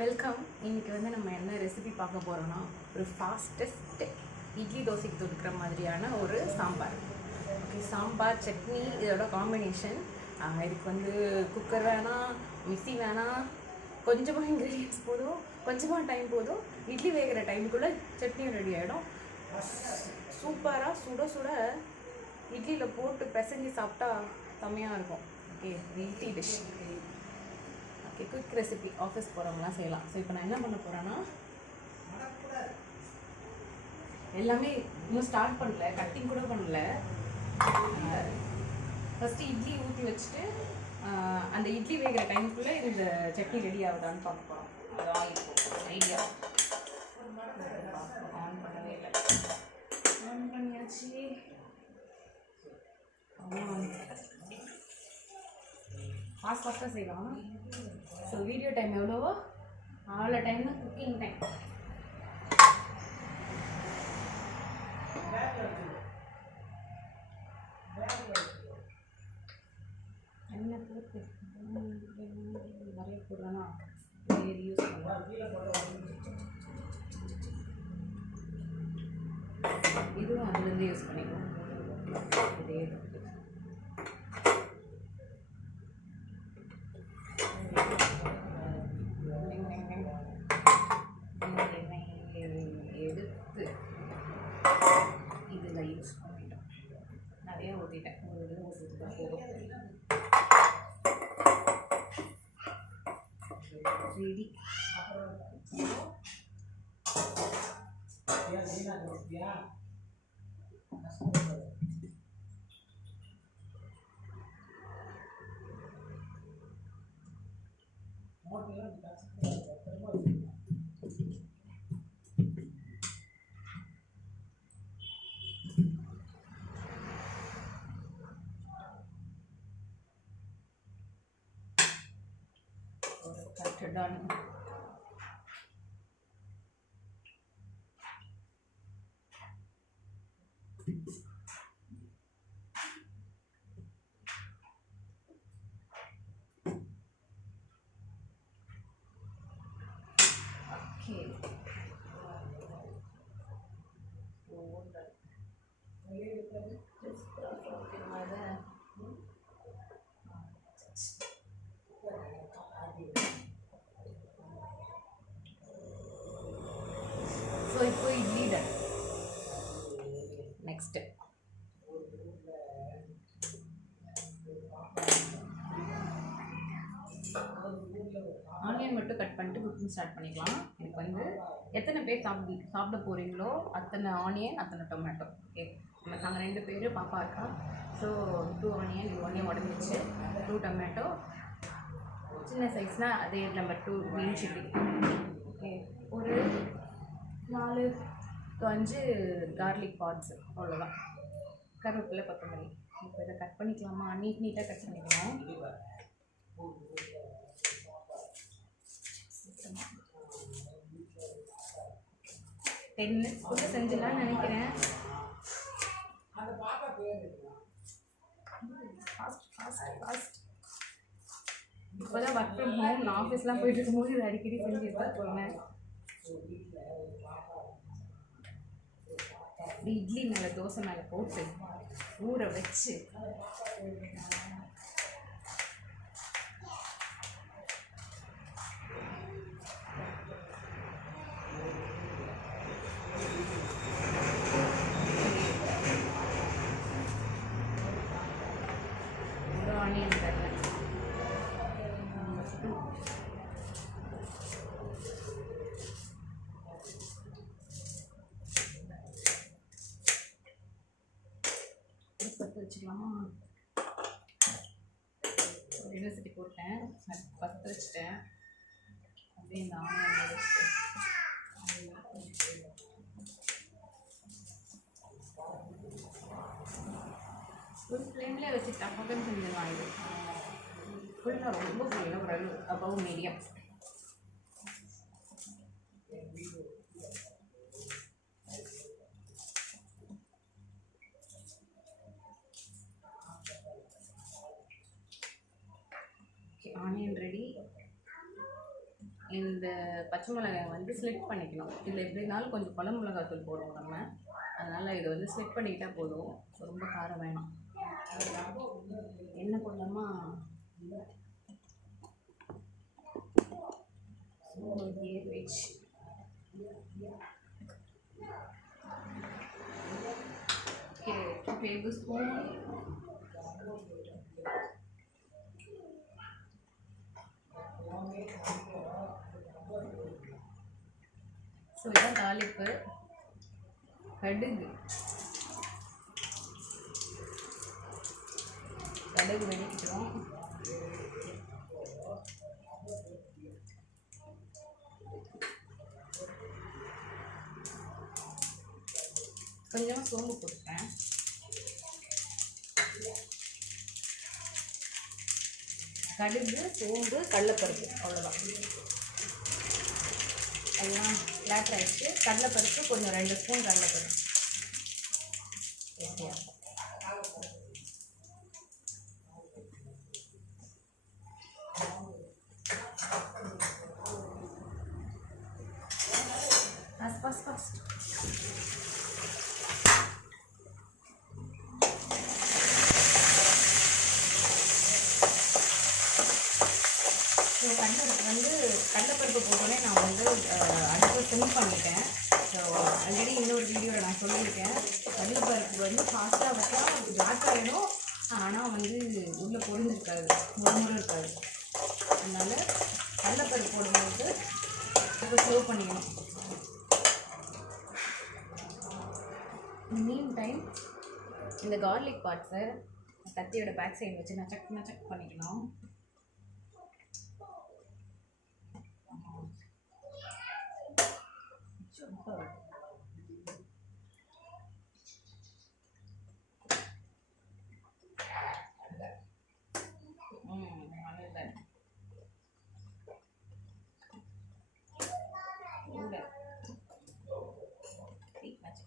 Welcome. இன்றைக்கி நம்ம என்ன ரெசிபி பார்க்க போகிறோன்னா, ஒரு ஃபாஸ்டஸ்ட் இட்லி தோசைக்கு தொடுக்கிற மாதிரியான ஒரு சாம்பார். ஓகே, சாம்பார் சட்னி இதோட காம்பினேஷன். இதுக்கு குக்கர் வேணாம், மிக்ஸி வேணாம், கொஞ்சமாக இன்க்ரீடியன்ஸ் போதும், கொஞ்சமாக டைம் போதும். இட்லி வேகிற டைமுக்குள்ளே சட்னியும் ரெடி ஆகிடும். சூப்பராக சுட சுட இட்லியில் போட்டு பிசைஞ்சு சாப்பிட்டா செம்மையாக இருக்கும். Okay, idli dish. Okay, quick recipe, office போகிறவங்களாம் செய்யலாம். ஸோ இப்போ நான் என்ன பண்ண போகிறேன்னா, எல்லாமே இன்னும் ஸ்டார்ட் பண்ணல, கட்டிங் கூட பண்ணல. ஃபஸ்ட்டு இட்லி ஊற்றி வச்சுட்டு அந்த இட்லி வேகிற டைமுக்குள்ளே இந்த சட்னி ரெடி ஆகுதான்னு பார்க்க போகிறோம். அது ஆயில் ஐடியா ஆன் பண்ணவே இல்லை. ஆன் பண்ணியாச்சு. ஃபாஸ்ட்டாக செய்யலாம். ஸோ வீடியோ டைம் எவ்வளவோ அவ்வளோ டைம் தான் குக்கிங் டைம். என்ன போட்டு நிறைய போடுறேன்னா வேறு யூஸ் பண்ணலாம். இதுவும் அதுலேருந்து யூஸ் பண்ணிக்கலாம். இதே எடுத்து இதில் யூஸ் பண்ணிட்டோம். நிறைய ஊற்றிட்டேன், ஒரு இதில் ஊற்றிட்டு தான் போதும். ரெடி. Done. Okay. ஸோ இப்போ இட்லி டன். நெக்ஸ்ட்டு ஆனியன் மட்டும் கட் பண்ணிட்டு குக்கிங் ஸ்டார்ட் பண்ணிக்கலாம். எனக்கு எத்தனை பேர் சாப்பிட போகிறீங்களோ அத்தனை ஆனியன், அத்தனை டொமேட்டோ. ஓகே, நாங்கள் 2 பேர், பாப்பா இருக்கா. ஸோ 2 ஆனியன், 1 ஆனியன் உடஞ்சிச்சு, 2 டொமேட்டோ, சின்ன சைஸ்னால் அதே நம்பர் 2 க்ரீன் சில்லி. ஓகே, ஒரு 4 to 5 கார்லிக் பாட்ஸ், அவ்வளோதான். கருவேப்பிலை, கொத்தமல்லி. இப்போ இதை கட் பண்ணிக்கலாமா? நீட்டாக கட் பண்ணிக்கலாம். டென் மினிட்ஸ்க்குள்ள செஞ்சிடலான்னு நினைக்கிறேன். ஃபாஸ்ட். இப்போ தான் ஒர்க் ஃப்ரம் ஹோம். நான் ஆஃபீஸ்லாம் போயிட்டு இருக்கும்போது இது அடிக்கடி செஞ்சு எடுத்து போனேன். இட்லி மேலே தோசை மேலே போட்டு ஊற வச்சு ஒரு ஆனியன் தரேன். வச்சுக்கலாமா? ஒரு சட்டி போட்டேன், பற்ற வச்சுட்டேன். அப்படியே இந்த ஆனியன் வச்சுட்டு ஒரு ஃப்ளேம்லேயே வச்சு டக்குன்னு செஞ்சிடலாம். இது ஃபுல்லாக ரொம்ப ஃபுல்லாக ஒரு அபவ் மீடியம். Onion ready. இந்த பச்சை மிளகாய் வந்து ஸ்லிட் பண்ணிக்கணும். இதில் எப்படினாலும் கொஞ்சம் குழம்பு மிளகாத்தூள் போடுவோம் நம்ம, அதனால் இதை வந்து ஸ்லிட் பண்ணிக்கிட்டால் போதும். ரொம்ப காரம் வேணும். என்ன போடலாமா? Veg 2 tablespoon. ஸோ இதான் தாளிப்பு. கடுகு வெடிக்கிறோம். கொஞ்சமாக சோம்பு போட்டுக்கிறேன். கடுகு, சோம்பு, கடலைப்பருப்பு, அவ்வளோதான். எல்லாம் ஃப்ளாட் ஆகிடுச்சு. கடலைப்பருப்பு கொஞ்சம் 2 ஸ்பூன் கடலைப்பருப்பு. ஃபாஸ்ட் ஸோ கடலைப்பருப்பு போட்டோன்னே நான் வந்து அடுப்பு சிம் பண்ணிட்டேன். ஸோ ஆல்ரெடி இன்னொரு வீடியோவில் நான் சொல்லியிருக்கேன், கடலைப்பருப்பு வந்து ஃபாஸ்ட்டாக வச்சா பிளாக் ஆகிடும், ஆனால் வந்து உள்ளே பொரிஞ்சிருக்காது, முறுமுறை இருக்காது. அதனால் கடலைப்பருப்பு போடும்போது இப்போ ஸ்லோ பண்ணிக்கணும். மீன் டைம் இந்த கார்லிக் பார்ட்ஸை கத்தியோட பேக் சைடு வச்சு நச்சக் பண்ணிக்கணும்.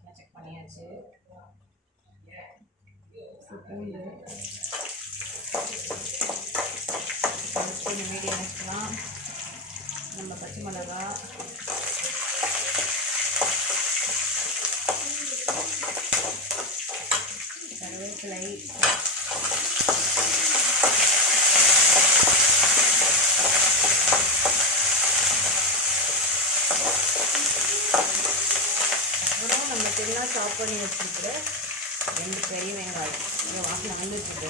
நச்சக் பண்ணியாச்சு. பூண்டு கொஞ்சம் மீடியம் வச்சுக்கலாம். நம்ம பச்சை மிளகா, கருவேப்பிலை, அப்புறம் நம்ம தெல்லாம் சாப் பண்ணி வச்சுருக்கிற 2 பெரிய வெங்காயம். இந்த வாசனை வந்துட்டுருக்கு.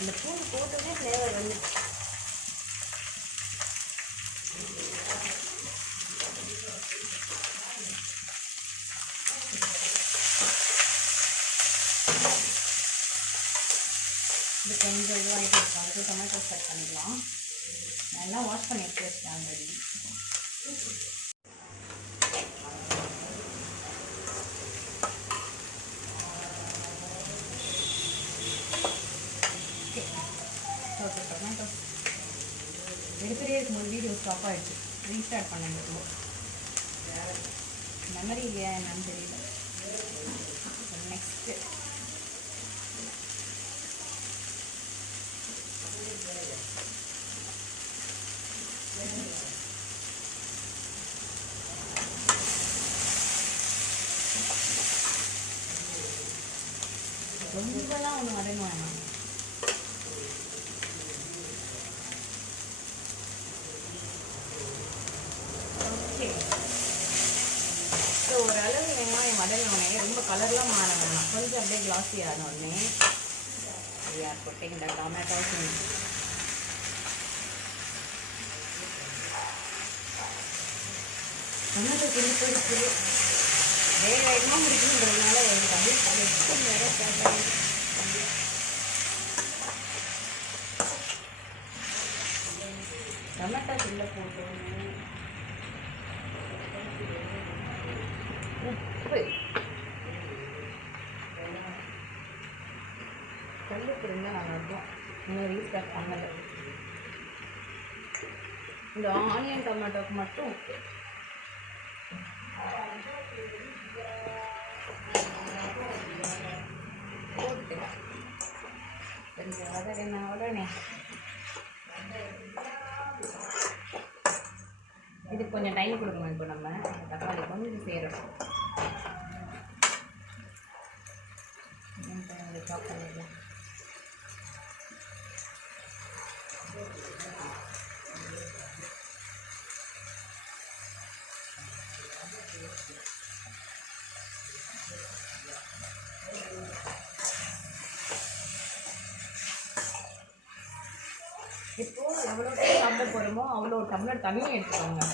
இந்த பூண்டு போட்டதே ஃப்ளேவர் வந்துச்சு. இது கொஞ்சம் இதுவாகிட்டு இருக்கும். அதுக்கு டொமேட்டோ ஸ்டார்ட் பண்ணிக்கலாம். நல்லா வாஷ் பண்ணி எடுத்து வச்சுட்டேன் ஆல்ரெடி. ஓகே, டொமேட்டோ எடுத்துகிட்டே இருக்கும்போது வீடியோ ஸ்டாப் ஆகிடுச்சு. ரீஸ்டார்ட் பண்ணிட்டு மெமரி இல்லையா என்னன்னு தெரியல. நெக்ஸ்ட்டு ரொம்பலாம் ஒன்று வதங்க வேணாம். ஓகே, ஸோ ஓரளவு வெங்காயம் வதங்கினோடனே ரொம்ப கலர்லாம் மாற வேணாம். கொஞ்சம் அப்படியே கிளாஸி ஆனோடனே we are putting the tomatoes in. Tomato கிண்டிட்டு வேக வேகமாக முடிக்கணுன்றதுனால எனக்கு அப்படியே எட்டு நேரம் தேவை. டொமேட்டோ கிண்ட போட்டோன்னு உப்பு கல்லுப்பு இருந்தால் நாங்கள் இருக்கோம். இன்னும் ரீஸ்டார்ட் பண்ணலை. இந்த ஆனியன் டொமேட்டோக்கு மட்டும் உப்பு. போட்டு கொஞ்சம் வதங்கின உடனே இதுக்கு கொஞ்சம் டைம் கொடுக்கணும். இப்போ நம்ம தக்காளி கொஞ்சம் சேரணும். சாப் பண்ணிடு. இப்போ எவ்வளோ சாப்பிட போகிறோமோ அவ்வளோ டம்ளர் தண்ணி எடுத்துக்கோங்க.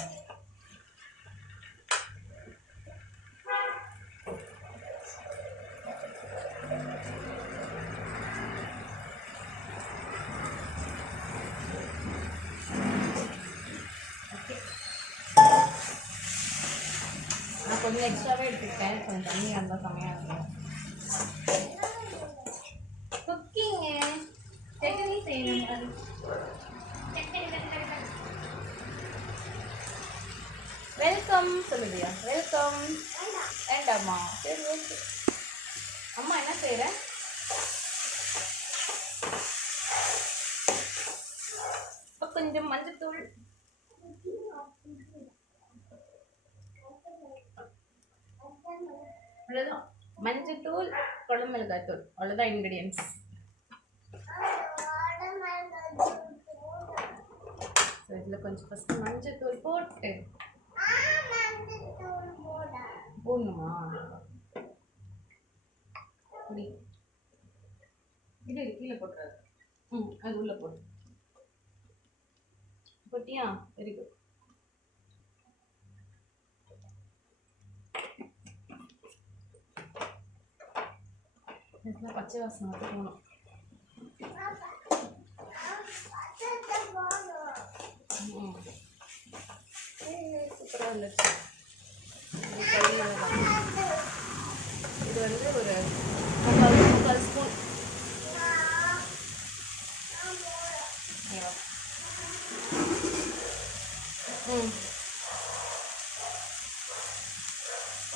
நான் கொஞ்சம் எக்ஸ்ட்ராவே எடுத்துக்கிட்டேன். கொஞ்சம் தண்ணியாக இருந்தால் செம்மையாக இருக்கும். குக்கிங்கு சட்னி செய்யணும். வெல்கம் சொல்லுதியா? வெல்கம் வேண்டாமா? சரி ஓகே. அம்மா என்ன செய்கிற? கொஞ்சம் மஞ்சத்தூள், அவ்வளோதான். மஞ்சத்தூள், குழம்பு மிளகாய் தூள், அவ்வளோதான் இன்க்ரீடியன்ஸ். இதில் கொஞ்சம் ஃபஸ்ட்டு மஞ்சத்தூள் போட்டு போடணுமா? இப்படி இது கீழே போட்டுறாது. அது உள்ளே போடு. போட்டியா? Very good. இதெல்லாம் பச்சை வாசனை மட்டும் போகணும். சூப்பராக இருந்துச்சு. இது வந்து ஒரு 3/4 ஸ்பூன்.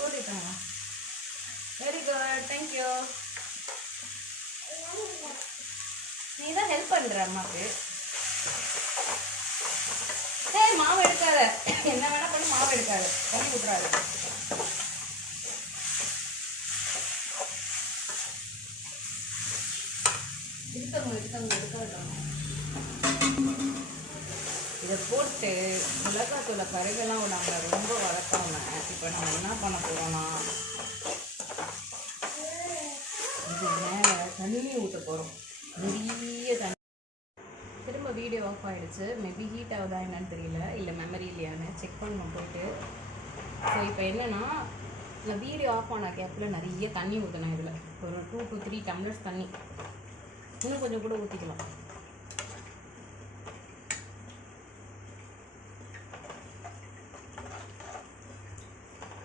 ஓடிட்டாங்க. Very good, thank you. நீ தான் ஹெல்ப் பண்ணுற அம்மாவுக்கு. மாவு எடுக்காத, என்ன வேணா பண்ணி மாவு எடுக்காத, பண்ணி விட்டுறாரு. எடுக்க இதை போட்டு மிளகாத்தூளை கருகெல்லாம் விடாம ரொம்ப வளர்த்தோம்னா இப்போ நம்ம என்ன பண்ண போறோம்னா இது மேலே தண்ணி ஊற்ற போகிறோம். நிறைய தண்ணி. திரும்ப வீடியோ ஆஃப் ஆகிடுச்சு. மேபி ஹீட் ஆகுதா என்னன்னு தெரியல, இல்லை மெமரி இல்லையான்னு செக் பண்ணணும் போயிட்டு. ஸோ இப்போ என்னென்னா, நான் வீடியோ ஆஃப் ஆன கேப்பில் நிறைய தண்ணி ஊற்றினேன். இதில் ஒரு 2 to 3 டம்ளர்ஸ் தண்ணி, இன்னும் கொஞ்சம் கூட ஊற்றிக்கலாம்.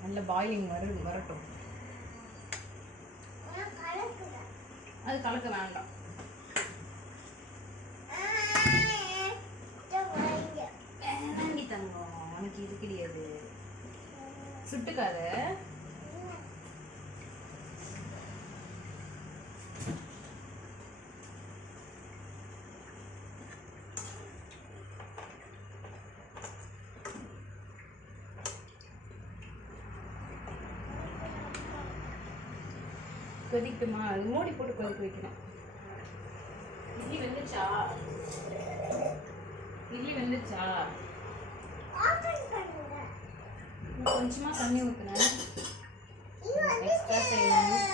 நல்ல பாயிலிங் வரட்டும். அது கலக்க வேண்டாம். வேண்டாண்டி தங்கம், உனக்கு இது கிடையாது. சுட்டுக்காத. கொதிக்குமா? அது மூடி போட்டு கொதிக்க வைக்கணும். இட்லி வெந்துச்சா? இட்லி வெந்துச்சா? கொஞ்சமாக தண்ணி ஊற்றுனேன், எக்ஸ்ட்ரா செய்யணும்.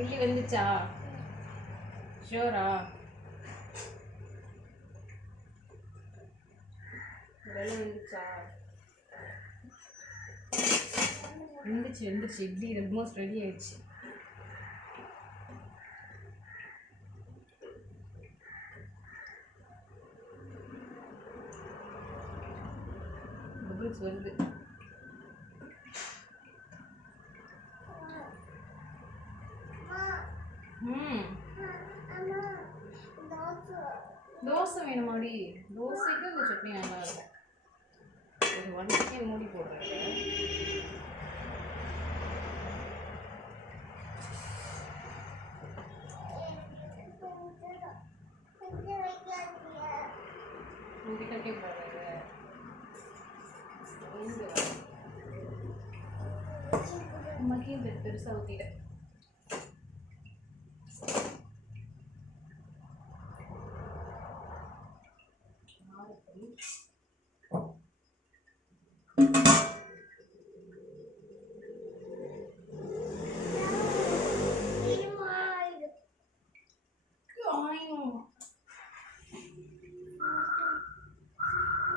இட்லி வெந்துச்சா? ஷோரா? வெள்ளம் வெந்துச்சா? வெந்துச்சு. இட்லி ஆல்மோஸ்ட் ரெடி ஆயிடுச்சு. பபிள்ஸ் வருது. தோசை வேணுமாடி? தோசைக்கு இந்த சட்னி நல்லா இருக்கும். ஒரு 1 செகண்ட் மூடி போடுறேன். மூடி கட்டி போடுறது. அம்மாக்கே பெருசாக ஊற்றிட.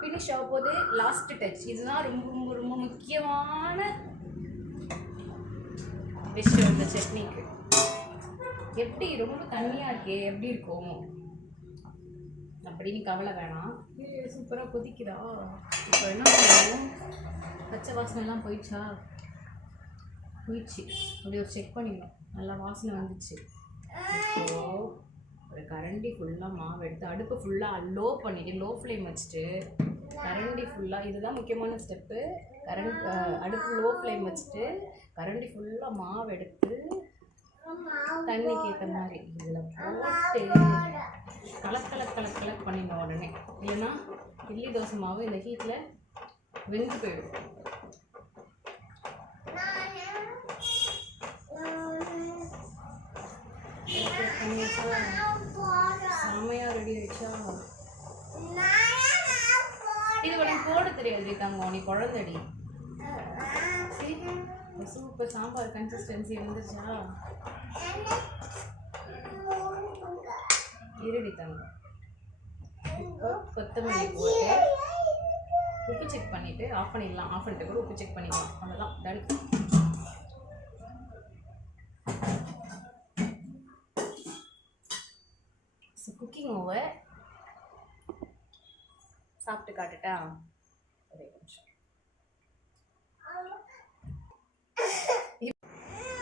ஃபினிஷ் ஆக போது. Last touch. இதுதான் ரொம்ப ரொம்ப ரொம்ப முக்கியமான விஷயம் இந்த சட்னிக்கு. எப்படி ரொம்ப தண்ணியாக இருக்கே, எப்படி இருக்கும் அப்படின்னு கவலை வேணாம். சூப்பராக கொதிக்குதா. இப்போ என்ன பண்ணுவோம், பச்சை வாசனைலாம் போயிடுச்சா? போயிடுச்சு. அப்படி ஒரு செக் பண்ணிடணும். நல்லா வாசனை வந்துச்சு. இப்போ ஒரு கரண்டி ஃபுல்லாக மாவு எடுத்து அடுப்பு ஃபுல்லாக லோ பண்ணிவிட்டு, லோ ஃப்ளேம் வச்சுட்டு கரண்டி ஃபுல்லாக, இதுதான் முக்கியமான ஸ்டெப்பு. அடுப்பு லோ ஃப்ளேம் வச்சுட்டு கரண்டி ஃபுல்லாக மாவு எடுத்து தண்ணிக்கு ஏற்ற மாதிரி இதில் போட்டு கலக் பண்ணிடணும் உடனே. இல்லைன்னா இட்லி தோசை மாவு இந்த ஹீட்டில் வெந்து போயிடும். செம்மையாக ரெடி ஆயிடுச்சா? இது உனக்கு போட தெரியாது தங்கம், நீ குழந்தடி. சூப்பர் சாம்பார் கன்சிஸ்டன்சி வந்துச்சா? இருடி தங்கம். இப்போ கொத்தமல்லி போட்டு உப்பு செக் பண்ணிவிட்டு ஆஃப் பண்ணிடலாம். ஆஃப் பண்ணிட்டு கூட உப்பு செக் பண்ணிக்கலாம். அவ்வளோதான், டன். Cooking over. சாப்பிட்டு காட்டுட்டா? ஒரே நிமிஷம்.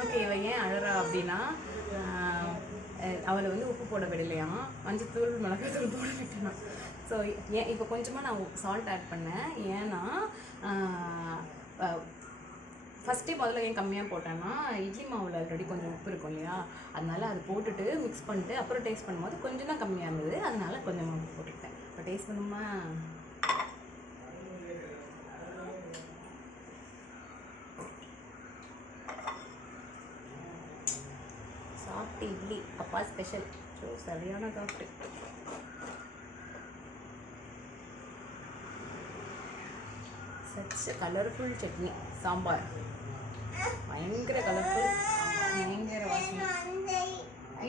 ஓகே, இவன் ஏன் அழறா அப்படின்னா, அவளை வந்து உப்பு போட விடலையாம், மஞ்சத்தூள் மிளகாத்தூள் போட விட்டுனா. ஸோ ஏன் இப்போ கொஞ்சமாக நான் சால்ட் ஆட் பண்ணேன். ஏன்னா ஃபஸ்ட்டே முதல்ல ஏன் கம்மியாக போட்டேன்னா, இட்லி மாவில் ஆல்ரெடி கொஞ்சம் உப்பு இருக்கும் இல்லையா, அதனால் அது போட்டுட்டு மிக்ஸ் பண்ணிட்டு அப்புறம் டேஸ்ட் பண்ணும்போது கொஞ்சம் தான் கம்மியாக இருந்தது. அதனால் கொஞ்சமாக போட்டுக்கிட்டேன். இப்போ டேஸ்ட் பண்ணுமா? சாப்பிட்டு இட்லி அப்பா ஸ்பெஷல். ஸோ சரியான சாப்பிட்டு. Such colourful chutney. சாம்பார் பயங்கர கலர்ஃபுல், பயங்கர வாசனை.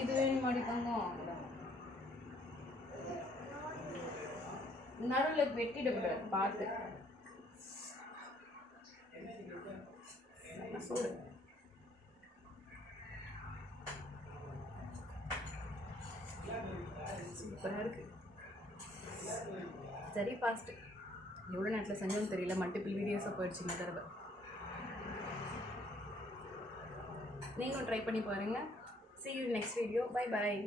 இது வேணும் மாடி தங்கம். நடுவில் வெட்டிடக்கூடாது, பார்த்து. சூடு. சூப்பராக இருக்குது. சரி ஃபாஸ்ட்டு. எவ்வளோ நேரத்தில் செஞ்சோன்னு தெரியல. மல்டிபிள் வீடியோஸாக போயிடுச்சு இந்த தடவை. நீங்களும் ட்ரை பண்ணி பாருங்கள். See you in next video. Bye bye.